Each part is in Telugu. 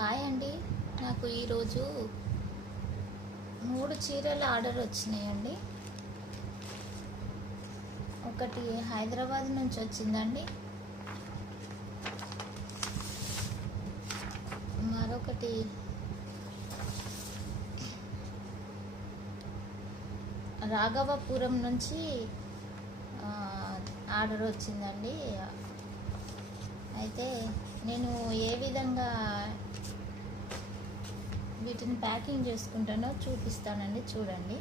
హాయ్ అండి. నాకు ఈరోజు 3 చీరల ఆర్డర్ వచ్చినాయండి. ఒకటి హైదరాబాద్ నుంచి వచ్చిందండి, మరొకటి రాఘవపురం నుంచి ఆర్డర్ వచ్చిందండి. అయితే నేను ఏ విధంగా వీటిని ప్యాకింగ్ చేసుకుంటానో చూపిస్తానండి, చూడండి.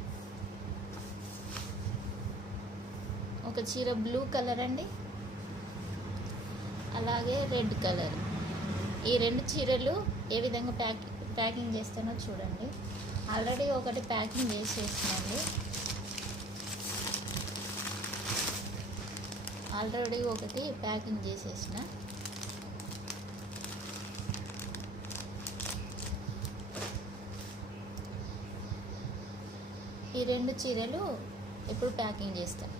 ఒక చీర బ్లూ కలర్ అండి, అలాగే రెడ్ కలర్. ఈ 2 చీరలు ఏ విధంగా ప్యాకింగ్ చేస్తానో చూడండి. ఆల్రెడీ ఒకటి ప్యాకింగ్ చేసేసినండి, ఈ 2 చీరలు ఇప్పుడు ప్యాకింగ్ చేస్తాను.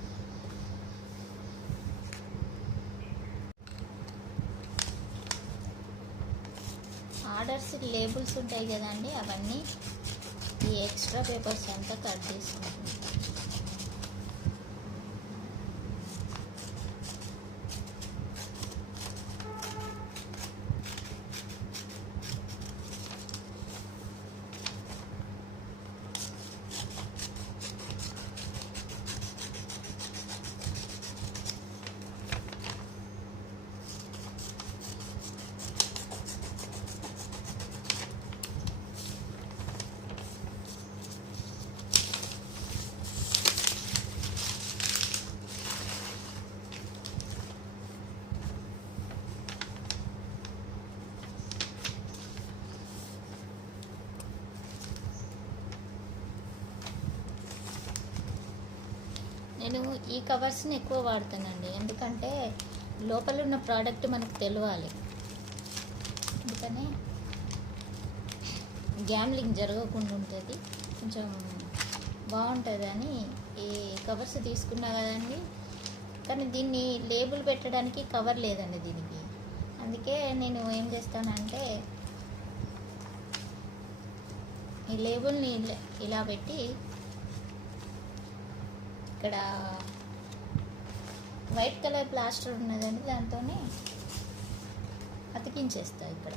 ఆర్డర్స్ లేబుల్స్ ఉంటాయి కదండి, అవన్నీ ఈ ఎక్స్ట్రా పేపర్స్ అంతా కట్ చేసుకుంటాను. నేను ఈ కవర్స్ని ఎక్కువ వాడతానండి, ఎందుకంటే లోపల ఉన్న ప్రోడక్ట్ మనకు తెలియాలి. అందుకనే గ్యామ్లింగ్ జరగకుండా ఉంటుంది, కొంచెం బాగుంటుంది అని ఈ కవర్స్ తీసుకున్నా కదండి. కానీ దీన్ని లేబుల్ పెట్టడానికి కవర్ లేదండి దీనికి. అందుకే నేను ఏం చేస్తానంటే ఈ లేబుల్ని ఇలా పెట్టి ఇక్కడ వైట్ కలర్ ప్లాస్టర్ ఉన్నదండి, దాంతోనే అతికించేస్తా. ఇక్కడ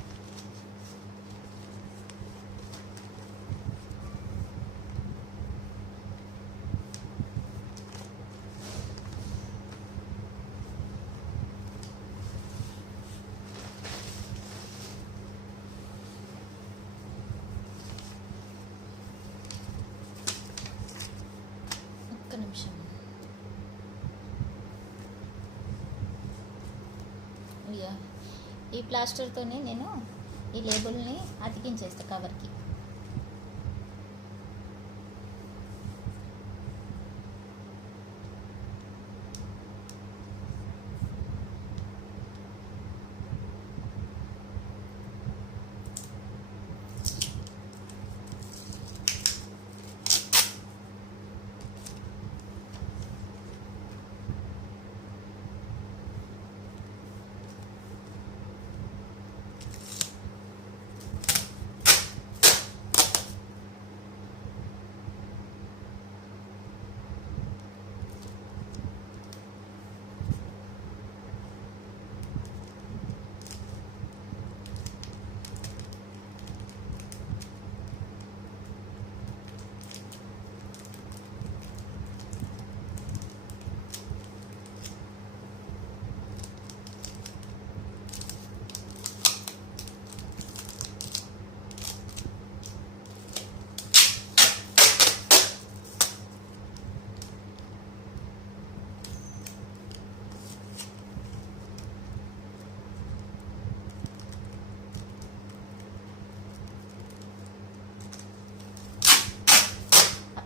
నిమిషం. ఈ ప్లాస్టర్తోనే నేను ఈ లేబుల్ని అతికించేస్తా కవర్కి.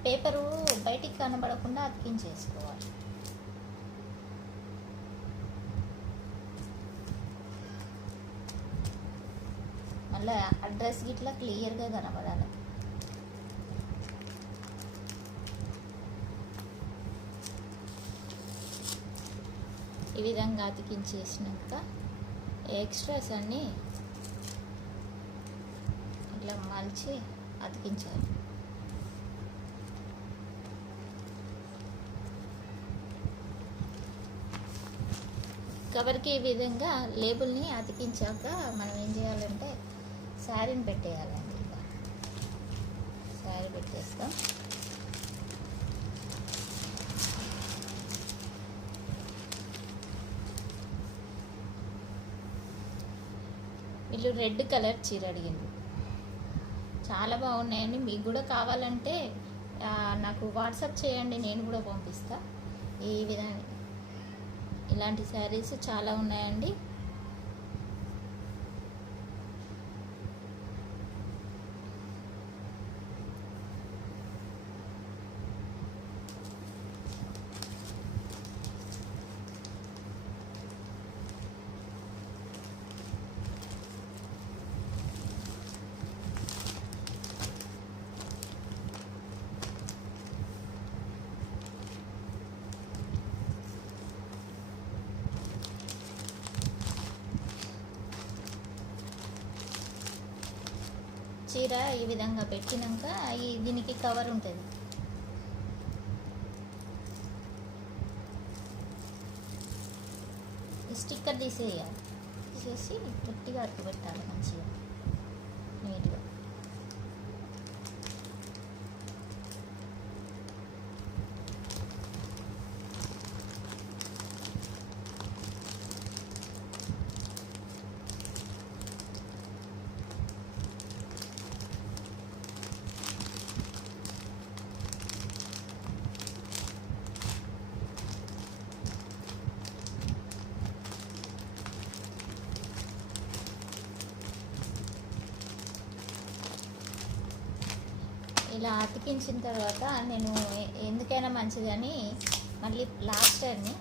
పేపరు బయటికి కనబడకుండా అతికించేసుకోవాలి. మళ్ళీ అడ్రస్ గిట్లా క్లియర్గా కనబడాలి. ఈ విధంగా అతికించేసినాక ఎక్స్ట్రాస్ అన్నీ ఇలా మలిచి అతికించాలి. కవర్కి ఈ విధంగా లేబుల్ని అతికించాక మనం ఏం చేయాలంటే శారీని పెట్టేయాలండి. ఇలా శారీ పెట్టేస్తాం. వీళ్ళు రెడ్ కలర్ చీర అడిగింది. చాలా బాగున్నాయండి. మీకు కూడా కావాలంటే నాకు వాట్సాప్ చేయండి, నేను కూడా పంపిస్తా. ఈ విధంగా ఇలాంటి శారీస్ చాలా ఉన్నాయండి. చీర ఈ విధంగా పెట్టినాక దీనికి కవర్ ఉంటుంది. ఈ స్టిక్కర్ తీసేయాలి. తీసేసి గట్టిగా అట్టు పెట్టాలి మంచిగా నీట్గా. ఇలా అతికించిన తర్వాత నేను ఎందుకైనా మంచిదని మళ్ళీ ప్లాస్టర్ని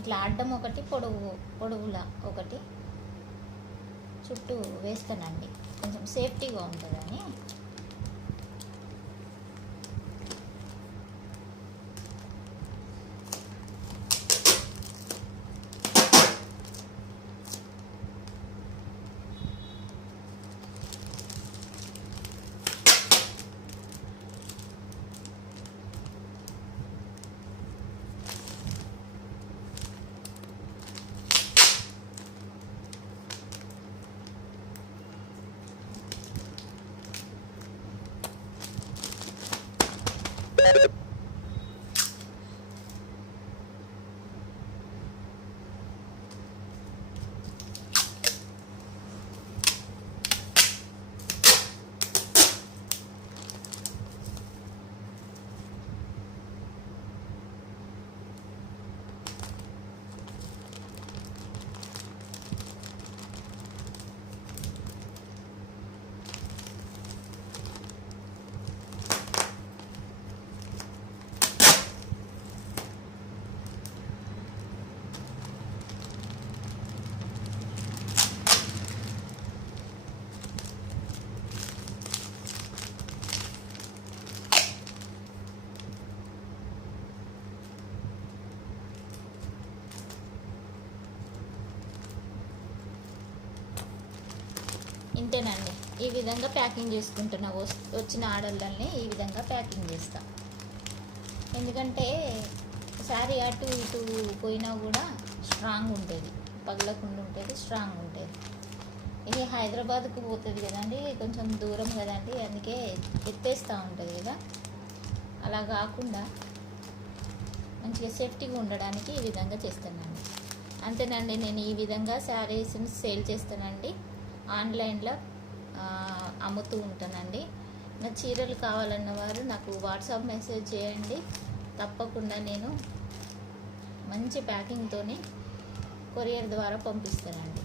ఇట్లా అడ్డం ఒకటి పొడవులా ఒకటి చుట్టూ వేస్తానండి, కొంచెం సేఫ్టీగా ఉంటుందని. ఇంతేనండి. ఈ విధంగా ప్యాకింగ్ చేసుకుంటున్నా. వచ్చిన ఆర్డర్లని ఈ విధంగా ప్యాకింగ్ చేస్తా. ఎందుకంటే శారీ అటు ఇటు పోయినా కూడా స్ట్రాంగ్ ఉంటుంది, పగలకుండా ఉంటుంది, స్ట్రాంగ్ ఉంటుంది. ఇది హైదరాబాద్కు పోతుంది కదండి, కొంచెం దూరం కదండి, అందుకే ఎత్తేస్తూ ఉంటుంది కదా. అలా కాకుండా మంచిగా సేఫ్టీగా ఉండడానికి ఈ విధంగా చేస్తానండి. అంతేనండి. నేను ఈ విధంగా శారీస్ని సేల్ చేస్తానండి, ఆన్లైన్లో అమ్ముతూ ఉంటానండి. నా చీరలు కావాలన్న వారు నాకు వాట్సాప్ మెసేజ్ చేయండి. తప్పకుండా నేను మంచి ప్యాకింగ్తోని కొరియర్ ద్వారా పంపిస్తానండి.